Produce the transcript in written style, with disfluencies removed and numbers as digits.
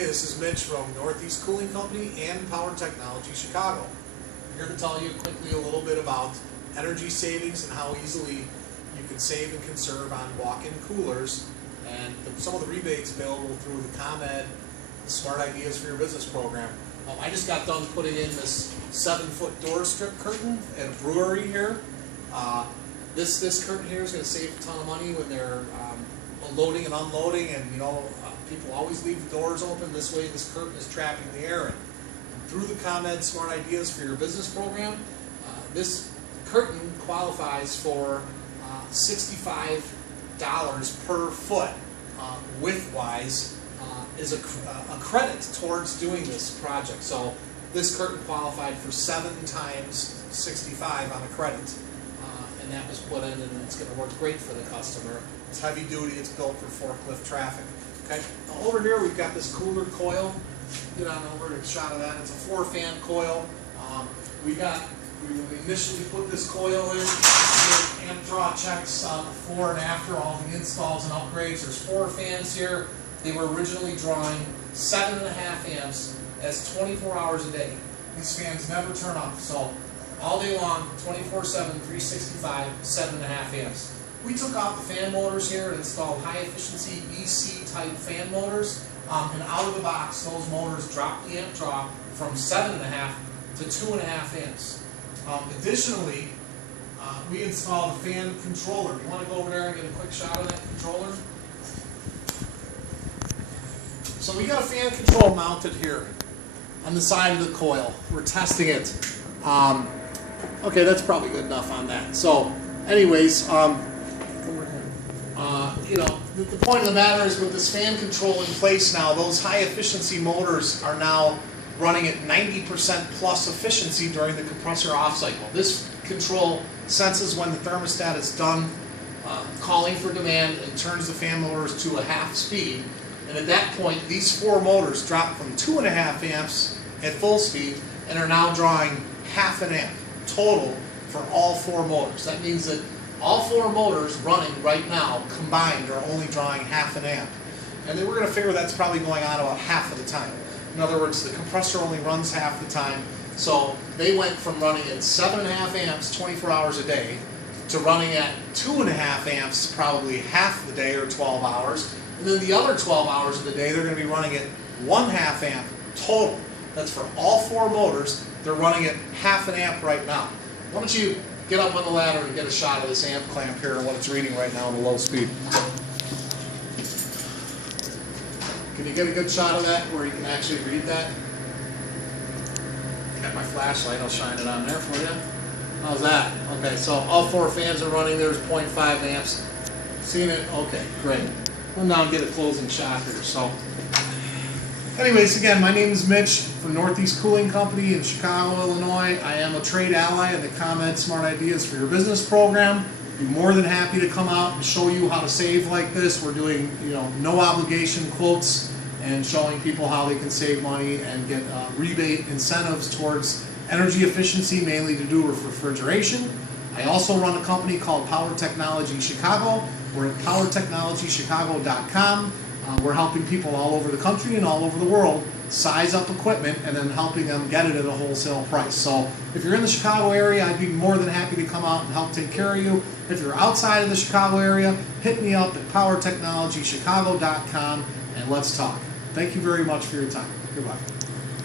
Hey, this is Mitch from Northeast Cooling Company and Power Technology Chicago. I'm here to tell you quickly a little bit about energy savings and how easily you can save and conserve on walk-in coolers and some of the rebates available through the ComEd Smart Ideas for Your Business program. I just got done putting in this 7-foot door strip curtain at a brewery here. This curtain here is going to save a ton of money when they're loading and unloading, and people always leave the doors open. This way this curtain is trapping the air in. Through the ComEd Smart Ideas for Your Business program, this curtain qualifies for $65 per foot width-wise is a credit towards doing this project. So this curtain qualified for 7 times 65 on a credit, and that was put in, and it's going to work great for the customer. It's heavy duty, it's built for forklift traffic. Okay, now over here we've got this cooler coil. Get on over to a shot of that. It's a 4-fan coil. We initially put this coil in, did amp draw checks before and after all the installs and upgrades. There's 4 fans here. They were originally drawing 7.5 amps as 24 hours a day. These fans never turn off, so all day long, 24/7, 365, 7.5 amps. We took out the fan motors here and installed high efficiency EC type fan motors, and out of the box those motors dropped the amp draw from 7.5 to 2.5 amps. Additionally, we installed a fan controller. You want to go over there and get a quick shot of that controller? So we got a fan control mounted here on the side of the coil. We're testing it. Okay, that's probably good enough on that. So anyways, the point of the matter is with this fan control in place now, those high efficiency motors are now running at 90% plus efficiency during the compressor off cycle. This control senses when the thermostat is done calling for demand and turns the fan motors to a half speed. And at that point, these 4 motors drop from 2.5 amps at full speed and are now drawing 0.5 amp total for all 4 motors. That means that all 4 motors running right now combined are only drawing 0.5 amp. And then we're going to figure that's probably going on about half of the time. In other words, the compressor only runs half the time. So they went from running at 7.5 amps 24 hours a day to running at 2.5 amps probably half the day or 12 hours. And then the other 12 hours of the day they're going to be running at 1/2 amp total. That's for all 4 motors. They're running at 0.5 amp right now. Why don't you get up on the ladder and get a shot of this amp clamp here and what it's reading right now in the low speed. Can you get a good shot of that where you can actually read that? Got my flashlight, I'll shine it on there for you. How's that? Okay, so all 4 fans are running. There's 0.5 amps. Seen it? Okay, great. We'll now get a closing shot here. So anyways, again, my name is Mitch from Northeast Cooling Company in Chicago, Illinois. I am a trade ally in the ComEd Smart Ideas for Your Business program. I'd be more than happy to come out and show you how to save like this. We're doing no obligation quotes and showing people how they can save money and get rebate incentives towards energy efficiency, mainly to do with refrigeration. I also run a company called Power Technology Chicago. We're at powertechnologychicago.com. We're helping people all over the country and all over the world size up equipment and then helping them get it at a wholesale price. So if you're in the Chicago area, I'd be more than happy to come out and help take care of you. If you're outside of the Chicago area, hit me up at powertechnologychicago.com and let's talk. Thank you very much for your time. Goodbye.